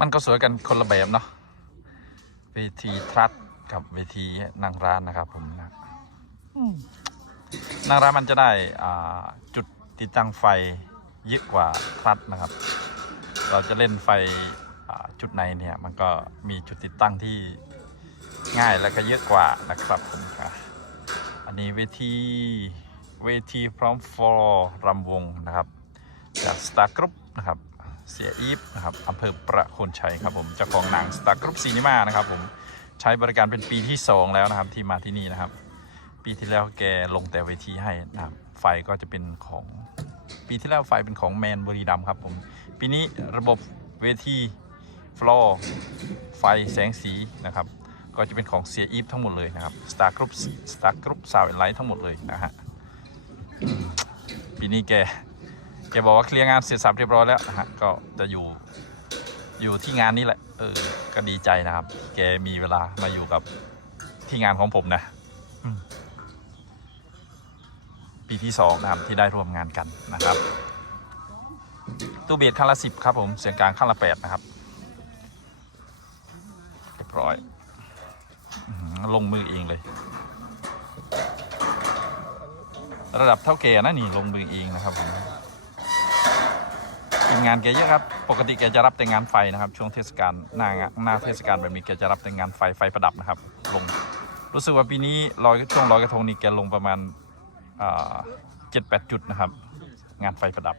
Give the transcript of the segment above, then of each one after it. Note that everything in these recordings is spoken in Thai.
มันก็สวยกันคนละแบบเนาะเวทีทรัสกับเวทีนางร้านนะครับผมนะอืมนางร้านมันจะได้อ่าจุดติดตั้งไฟเยอะกว่าทรัสนะครับ เราจะเล่นไฟอ่าจุดไหนเนี่ยมันก็มีจุดติดตั้งที่ง่ายและก็เยอะกว่านะครับผมครับอันนี้เวทีเวทีพร้อมฟอร์รำวงนะครับ จากสตาร์กรุ๊ปนะครับ เสียอีฟนะครับอำเภอประโคนชัยครับผมเจ้าของหนังสตาร์กรุ๊ปซีนีมานะครับผมใช้บริการเป็นปีที่ 2 แล้วนะครับที่มาที่นี่นะครับ ปีที่แล้วแกลงแต่เวทีให้นะครับไฟก็จะเป็นของปีที่แล้วไฟเป็นของแมนบุรีดัมครับผมปีนี้ระบบเวทีฟลอร์ไฟแสงสีนะครับก็จะเป็นของเสียอีฟทั้งหมดเลยนะครับ Star Group Star Group Sound and Light ทั้งหมดเลยนะฮะปีนี้แก แกบอกว่าเคลียร์งานเสร็จสับเรียบร้อยแล้วนะฮะก็จะอยู่อยู่ที่งานนี้แหละ เออ ก็ดีใจนะครับ แกมีเวลามาอยู่กับที่งานของผมนะปีที่สองนะครับที่ได้ร่วมงานกันนะครับ ตู้เบียดขั้นละสิบครับผม เสียงกลางขั้นละแปดนะครับเรียบร้อย ลงมือเองเลย ระดับเท่าแก่นะนี่ลงมือเองนะครับผม ทีมงานแกเยอะครับ ปกติแกจะรับแต่งานไฟนะครับ ช่วงเทศกาลหน้าหน้าเทศกาลแบบนี้แกจะรับแต่งานไฟไฟประดับนะครับ ลง รู้สึกว่าปีนี้ลอยช่วงลอยกระทงนี้แกลงประมาณเจ็ดแปดจุดนะครับ งานไฟประดับ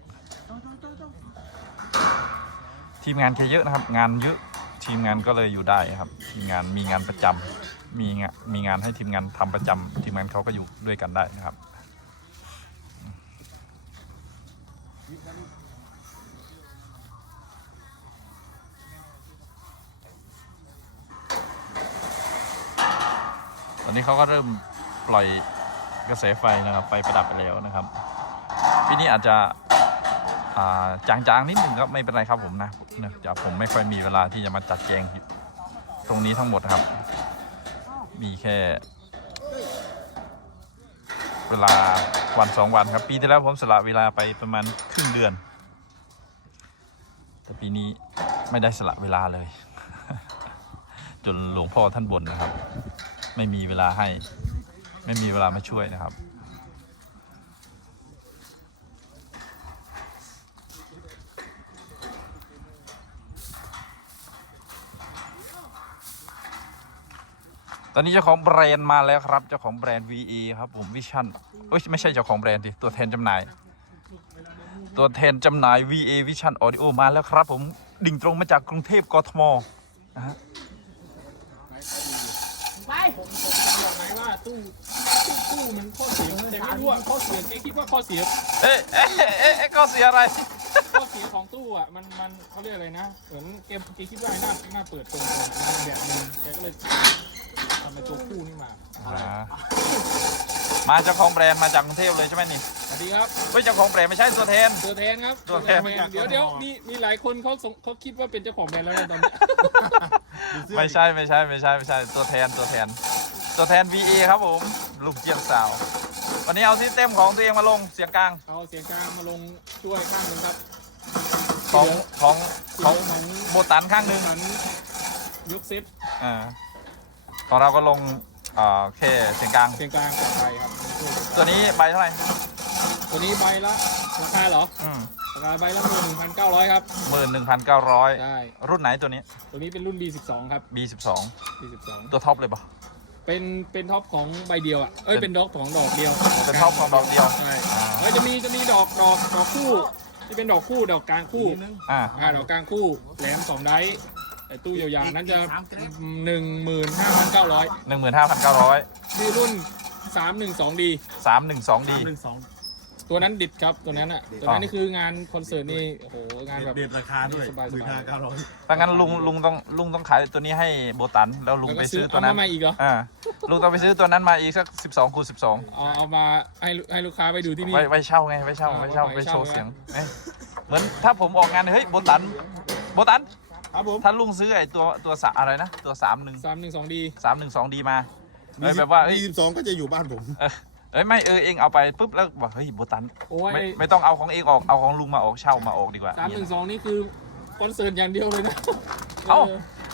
ทีมงานแกเยอะนะครับ งานเยอะทีมงานก็เลยอยู่ได้ครับ ทีมงานมีงานประจำมีงานมีงานให้ทีมงานทำประจำทีมงานเขาก็อยู่ด้วยกันได้นะครับ อนนี้เขาก็เริ่มปล่อยกระแสไฟนะครับ ไฟประดับไปแล้วนะครับ ปีนี้อาจจะจางๆนิดหนึ่งก็ไม่เป็นไรครับผมนะเนื่องจากผมไม่ค่อยมีเวลาที่จะมาจัดแจงตรงนี้ทั้งหมดครับ มีแค่ เวลาวันสองวันครับ ปีที่แล้วผมสละเวลาไปประมาณครึ่งเดือน แต่ปีนี้ไม่ได้สละเวลาเลย จนหลวงพ่อท่านบ่นนะครับ ไม่มีเวลาให้ ไม่มีเวลามาช่วยนะครับ ตอนนี้เจ้าของแบรนด์มาแล้วครับ เจ้าของแบรนด์ VE ครับผมวิชั่นเอ้ยไม่ใช่เจ้าของแบรนด์ดิตัวแทนจำหน่าย ตัวแทนจำหน่าย VA Vision Audio มาแล้วครับผมดิ่งตรงมาจากกรุงเทพกทมนะฮะ ผมผมจะบอกไหมว่าตู้ตู้ตู้มันข้อเสียแต่ไม่รู้ว่าข้อเสียแกคิดว่าข้อเสียเอ๊ะเอ๊ะเอ๊ะเอ๊ะก็เสียอะไร ข้อเสียของตู้อะมันมันเขาเรียกอะไรนะเหมือนแกแกคิดว่าไอ้หน้าหน้าเปิดตรงๆอะมันแบบนึงแกก็เลยทำเป็นตัวคู่นี่มาอ่ามาเจ้าของแบรนด์มาจากกรุงเทพเลยใช่ไหมนี่สวัสดีครับ เฮ้ยเจ้าของแบรนด์ไม่ใช่ตัวแทน ตัวแทนครับตัวแทน เดี๋ยวเดี๋ยวมีมีหลายคนเขาสงเขาคิดว่าเป็นเจ้าของแบรนด์แล้วนะตอนนี้ ไม่ใช่ไม่ใช่ไม่ใช่ไม่ใช่ตัวแทนตัวแทน ตัวแทน VA ครับผมลุงเจียงสาว วันนี้เอาซิสเต็มของตัวเองมาลงเสียงกลางเอาเสียงกลางมาลงช่วยข้างหนึ่งครับของของของของโบตันข้างหนึ่งหันยุคซิปอ่าของเราก็ลงอ่าแค่เสียงกลางเสียงกลางปลอดภัยครับตัวนี้ใบเท่าไหร่ตัวนี้ใบละราคาเหรออืม ราคาใบละหนึ่งพันเก้าร้อยครับหมื่นหนึ่งพันเก้าร้อยใช่รุ่นไหนตัวนี้ ตัวนี้เป็นรุ่น B12 ครับ B12 B12 ตัวท็อปเลยปะเป็นเป็นท็อปของใบเดียวอะ เอ้ยเป็นดอกของดอกเดียวเป็นท็อปของดอกเดียว ใช่อ่าเฮ้ยจะมีจะมีดอกดอกดอกคู่ที่เป็นดอกคู่ดอกกลางคู่อ่าอ่าดอกกลางคู่แหลมสองไดส์แต่ตู้ยาวๆนั้นจะหนึ่งหมื่นห้าพันเก้าร้อยหนึ่งหมื่นห้าพันเก้าร้อยชื่อรุ่นสามหนึ่งสองดีสามหนึ่งสองดีหนึ่งสอง ตัวนั้นดิดครับตัวนั้นอะตัวนั้นนี่คืองานคอนเสิร์ตนี่โอ้โหงานแบบเด็ดราคาด้วยสบายๆหมื่นห้าเก้าร้อยถ้างั้นลุงลุงต้องลุงต้องขายตัวนี้ให้โบตันแล้วลุงแล้วไปก็ซื้อตัวเอานั้มานใหม่อีกเหรออ่าลุงต้องไปซื้อตัวนั้นมาอีกสักสิบสองคูณสิบสองเอาเอามาให้ลูให้ลูกค้าไปดูที่นี่ไว้ไว้เช่าไงไว้เช่าอ่าไว้เช่าไว้ไว้เช่าโชว์เสียงเอ้ยเหมือนถ้าผมออกงานเฮ้ยโบตันโบตันครับผมถ้าลุงซื้อไอ้ตัวตัวสะอะไรนะตัวสามหนึ่งสามหนึ่งสองดีสามหนึ่งสองดีมาเอ้ยแบบว่าเอ้ยดีสิบสองก็จะอยู่บ้านผม เออเอ้ยไม่เออเองเอาไปปุ๊บแล้วบอกเฮ้ยโบตันโอ้ย ไม่ไม่ต้องเอาของเองออกเอาของลุงมาออกเช่ามาออกดีกว่า สามหนึ่งสองนี่คือคอนเสิร์ตอย่างเดียวเลยนะเอ้า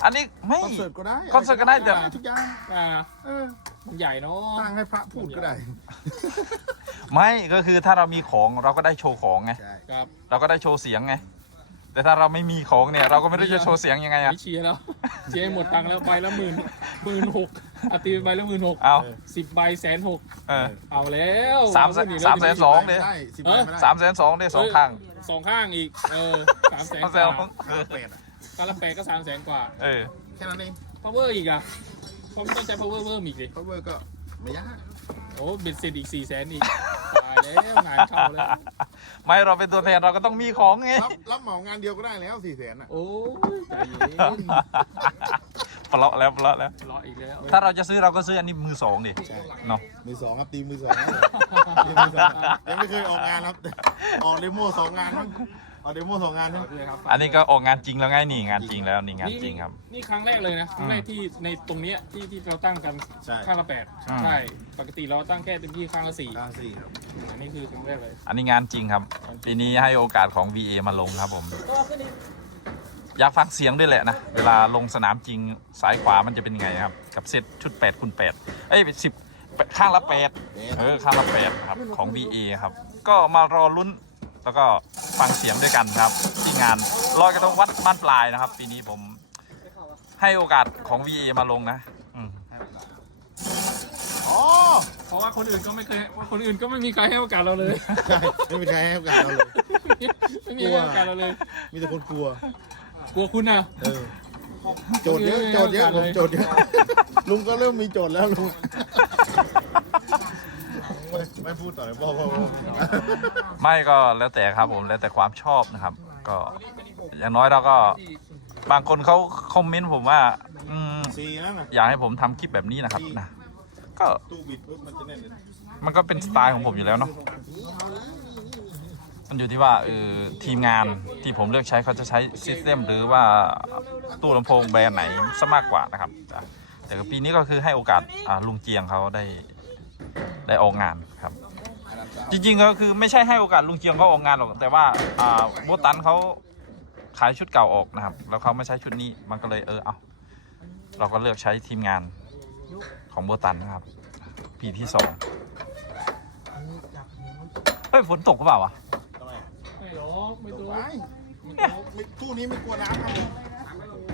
อันนี้ไม่ คอนเสิร์ตก็ได้คอนเสิร์ตก็ได้แต่ ทุกอย่างอ่าเออมันใหญ่เนาะตั้งให้พระพูดก็ได้ไม่ก็คือถ้าเรามีของเราก็ได้โชว์ของไงใช่ครับเราก็ได้โชว์เสียงไงแต่ถ้าเราไม่มีของเนี่ยเราก็ไม่รู้จะโชว์เสียงยังไงอะนี่เชียร์แล้วเชียร์ให้หมดตังค์แล้วใบละหมื่นหมื่นหก อาตีเป็นใบละหมื่นหกเอา สิบใบแสนหกเออ เอาแล้วสามแสนเอสามแสนสองดิใช่สิบเอใบอไม่ได้สามแสนสองได้สองข้างสองข้างอีก เออสามแสนสามกแสนว่าห้าแปดอะตาละแปดก็สามแสนกว่า เออ แค่นั้นเอง power อีกอะเพราะมันต้องใช้ power เพิ่มอีกดิพาวเวอร์ก็ไม่ยาก โอ้เบ็ดเสร็จอีกสี่แสนอีก ตายแล้วงานเข้าแล้ว ไม่เราเป็นตัวแทนเราก็ต้องมีของไง รับรับเหมางานเดียวก็ได้แล้วสี่แสนอะ โอ้ยใจเย็น ปลาะแล้วปลาะแล้ว รออีกแล้วถ้าเราจะซื้อเราก็ซื้ออันนี้มือสองดิใช่เนาะมือสองครับตีมือสองนะตีมือสองยังไม่เคยออกงานครับออกเดโมสองงานมั้งออกเดโมสองงานมั้งเลยครับอันนี้ก็ออกงานจริงแล้วไงนี่งานจริงแล้วนี่งานจริงครับ นี่ครั้งแรกเลยนะครั้งแรกที่ในตรงเนี้ยที่ที่เราตั้งกันใช่ ข้างละแปดอืม ใช่ปกติเราตั้งแค่เต็มที่ข้างละสี่กลางสี่ครับอันนี้คือครั้งแรกเลยอันนี้งานจริงครับปีนี้ให้โอกาสของ VA มาลงครับผมอ ยากฟังเสียงด้วยแหละนะ เวลาลงสนามจริงสายขวามันจะเป็นยังไงครับ กับเซตชุด8คูณ8เอ้ยสิบข้างละ8เออข้างละ8ครับของ VA ครับ ก็มารอลุ้นแล้วก็ฟังเสียงด้วยกันครับ ที่งานลอยกระทงวัดบ้านปลายนะครับ ปีนี้ผมให้โอกาสของ VA มาลงนะอืมอ๋อเพราะว่าคนอื่นก็ไม่เคยว่าคนอื่นก็ไม่มีใครให้โอกาสเราเลยใช่ไม่มีใครให้โอกาสเราเลย ไม่มีให้โอกาสเราเลย มีแต่คนกลัว กลัวคุณนะเออโจทย์เยอะโจทย์เยอะผมโจทย์เยอะลุงก็เริ่มมีโจทย์แล้วลุงไม่ไม่พูดต่อเลยพ่อพ่อพ่อไม่ก็แล้วแต่ครับผมแล้วแต่ความชอบนะครับ ก็อย่างน้อยเราก็บางคนเขาคอมเมนต์ผมว่าอืมสี่นั่นน่ะอยากให้ผมทำคลิปแบบนี้นะครับนะก็ตู้บิดปุ๊บมันจะแน่นเลยมันก็เป็นสไตล์ของผมอยู่แล้วเนาะ มันอยู่ที่ว่าเออทีมงานที่ผมเลือกใช้เขาจะใช้ซิสเต็มหรือว่าตู้ลำโพงแบรนด์ไหนซะมากกว่านะครับแต่ปีนี้ก็คือให้โอกาสลุงเจียงเขาได้ได้ออกงานครับ จริงๆก็คือไม่ใช่ให้โอกาสลุงเจียงเขาออกงานหรอก แต่ว่าโบตันเขาขายชุดเก่าออกนะครับ แล้วเขาไม่ใช้ชุดนี้มันก็เลยเออเอาเราก็เลือกใช้ทีมงานของโบตันนะครับ ปีที่สองเฮ้ยฝนตกหรือเปล่าวะ ไม่หรอกไม่ตัวตู้นี้ไม่กลัวน้ำครับผม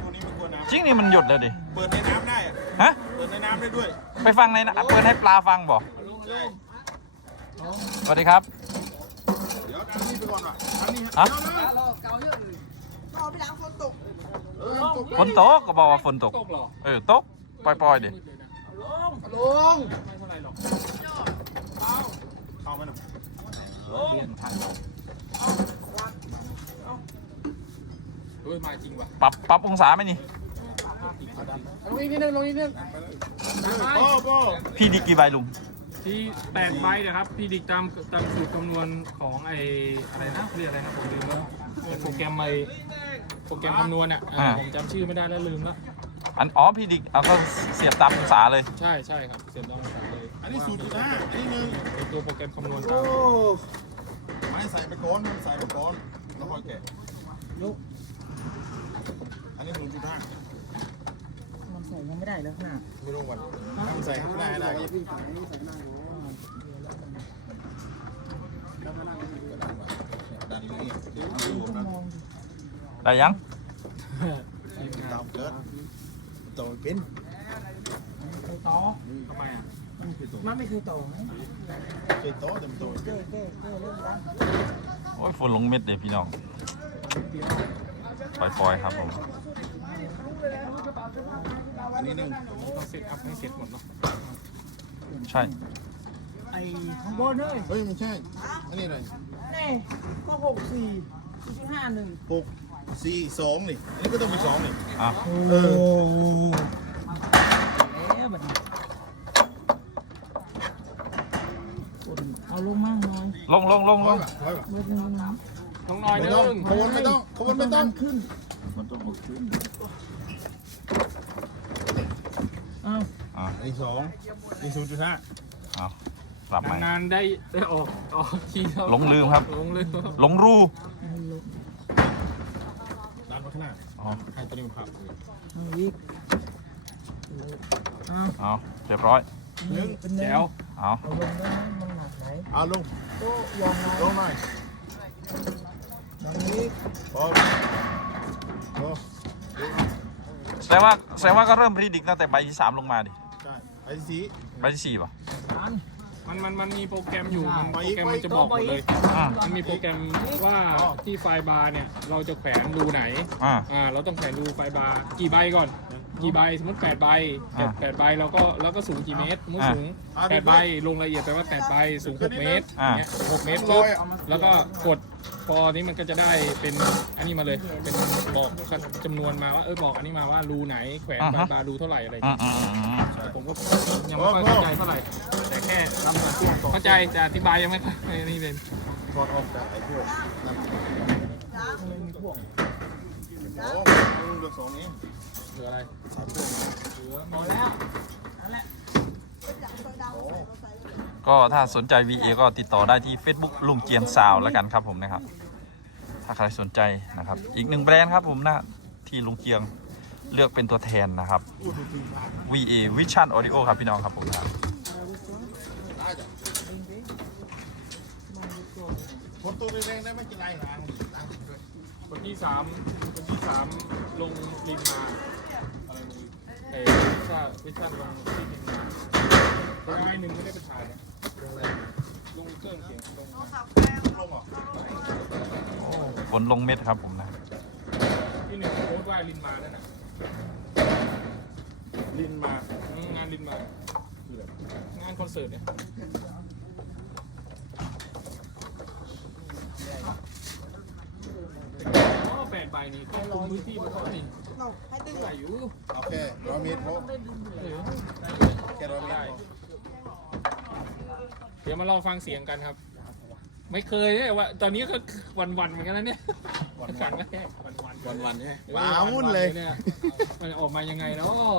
ตู้นี้ไม่กลัวน้จริงนี่มันหยุดเลยดิำเปิดในน้ำได้อะฮะ เปิดในน้ำได้ด้วยไปฟังในนะเปิดให้ปลาฟังบอกใช่สวัสดีครับ เดี๋ยวอันนี้ไปก่อนว่ะอันนี้ฮะเดี๋ยวนะเออฝนตกฝนตกก็บอกว่าฝนตก ตกเหรอเออตกปล่อยๆดิมืดเลยนะลงไม่เท่าไหร่หรอกเข้ามาหน่อย เฮ้ยมาจริงว่ะปรับปรับองศาไหมนี่ลงอีกนิดนึงลงอีกนิดนึงโอ้โหพี่ดีกี่ใบลุงที่แปดใบนะครับ พี่ดิกตามตามสูตรคำนวณของไออะไรนะเรียกอะไรนะผมลืมแล้วไอ้โปรแกรมไอโปรแกรมคำนวณอะอ่าผมจำชื่อไม่ได้แล้วลืมแล้วอันอ๋อพี่ดิเอาก็เสียบตามองศาเลย ใช่ใช่ครับเสียบต้องเลยอันนี้สูตรจุดห้าอันนี้หนึ่งเป็นตัวโปรแกรมคำนวณโอ้ตามไม่ใส่ไปก่อนใส่ไปก่อนแล้วค่อยแกะลุก อันนี้ศูนย์จุดห้ามันใส่ยังไม่ได้แล้วขนาดไม่รู้วันถ้ามันใส่ไม่ได้ให้ได้ก็ดันอยู่นี่เดี๋ยวดูผมนะได้ยังตามเกิดต่อเป็นเคยต่อทำไมอะมันไม่เคยต่อนะเคยต่อแต่มันต่อไม่เก้เป็นเก้เก้เรื่องกันโอ้ยฝนลงเม็ดเลยพี่น้องปล่อยๆครับผม อันนี้หนึ่งต้องเซตอัพให้เสร็จหมดเนาะใช่ ไอ้ข้างบนเลยเฮ้ยไม่ใช่ อันนี้อะไรนี่ก็หกสี่จุดห้าหนึ่งหกสี่สองนี่ อันนี้ก็ต้องเป็นสองนี่อะเออแล้วบัดนี้ฝุ่นเอาลงมากน้อยลงลงลงลร้อยงบาทร้อยบาทเบิดหนึ่งน้น้องน้อยไม่นึต้องงขบวนไม่ต้องขบวนไม่ต้องขึ้น มันต้องเอาขึ้นเอาอะอันนี้สองนี่ศูนย์จุดห้าเอาปรับใหม่นานๆได้ได้ออกออกทีเดียวหลงลืมครับ หลงลืมหลงรูเอาลงดันมาอ๋อให้ตัวนี้มันขับเลยเอาอีกเอาเอาเรียบร้อยหนึ่งเป็นหนึ่งแจ๋วเอาเอาลงได้ไหมมันหนักไหนเอาลงโต๊ะวางไว้ลงหน่อยดังนี้พอโอ้ แสดงว่าแสดงว่าก็เริ่มพรีดิกตั้งแต่ใบที่สามลงมาดิใช่ไอ้สีใบที่สี่ป่ะอันมันมันมันมีโปรแกรมอยู่มันไปโปรอีกแกรมมันจะบอกหมดเลย อ่า มันมีโปรแกรมว่าที่ไฟล์บาร์เนี่ย เราจะแขวนรูไหน อ่า อ่า เราต้องแขวนรูไฟล์บาร์กี่ใบก่อน กี่ใบสมมติ8ใบแปดอ่าแปดใบเราก็แล้วก็สูงกี่เมตรสมมติอ่าสูงแปดใบลงรายละเอียดไปว่า8ใบสูง6เมตรอ่าเนี้ยหกเมตรร้ปุ๊อบยอะแล้วก็กดพอนี้มันก็จะได้เป็นอันนี้มาเลยเป็นบอกจำนวนมาว่าเออบอกอันนี้มาว่ารูไหนแขวนไฟล์บาร์รูเท่าไหร่อะไรอย่างอืเงี้มยอืมอืมอืมแต่ผมก็ยังไม่ค่อยเข้าใจเท่าไหร่ แต่แค่รับมาช่วงเข้าใจแต่อธิบายยังไม่ค่อยนี่เป็นถอดออกจากไอ้พวกนั่น โอ้ลุงเหลือสองเองเหลืออะไรสามพวกเหลือพอแล้วนั่นแหละก็ถ้าสนใจ VA ก็ติดต่อได้ที่ Facebook ลุงเจียนซาวแล้วกันครับผมนะครับ ถ้าใครสนใจนะครับ อีกหนึ่งแบรนด์ครับผมนะที่ลุงเจียงเลือกเป็นตัวแทนนะครับ VA Vision Audio ครับพี่น้องครับผมนะครับได้จ้ะคนตัวแรงๆได้ไม่กินไรล้างล้างติดด้วยคนที่สามคน ที่สามลงลินมาอะไรมือเออวิชาวิชาลงที่ลินมาได้หนึ่งไม่ได้ไปถ่ายนะลงเครื่องเสียงลงมาลงเหรอฝนลงเม็ดครับผมนะ ที่หนึ่งโพสต์ว่าลินมานั่นน่ะลินมาอืมงานลินมาคืออะไรงานคอนเสิร์ตเนี่ย อ๋อแปดใบนี่ก็คุมพื้นที่ไปเท่านี้เราให้ดึงได้อยู่โอเคร้อยเมตรพอได้ดึงเลยเออแค่ร้อยเมตรได้พอเดี๋ยวมาลองฟังเสียงกันครับ ไม่เคยเนี่ยว่าตอนนี้ก็วันวันๆเหมือนกันนะเนี่ยครั้งแรกวันวันวันวันๆใช่ไหมๆว้าวุ่นเลยเนี่ยมันออกมายังไงเนาะ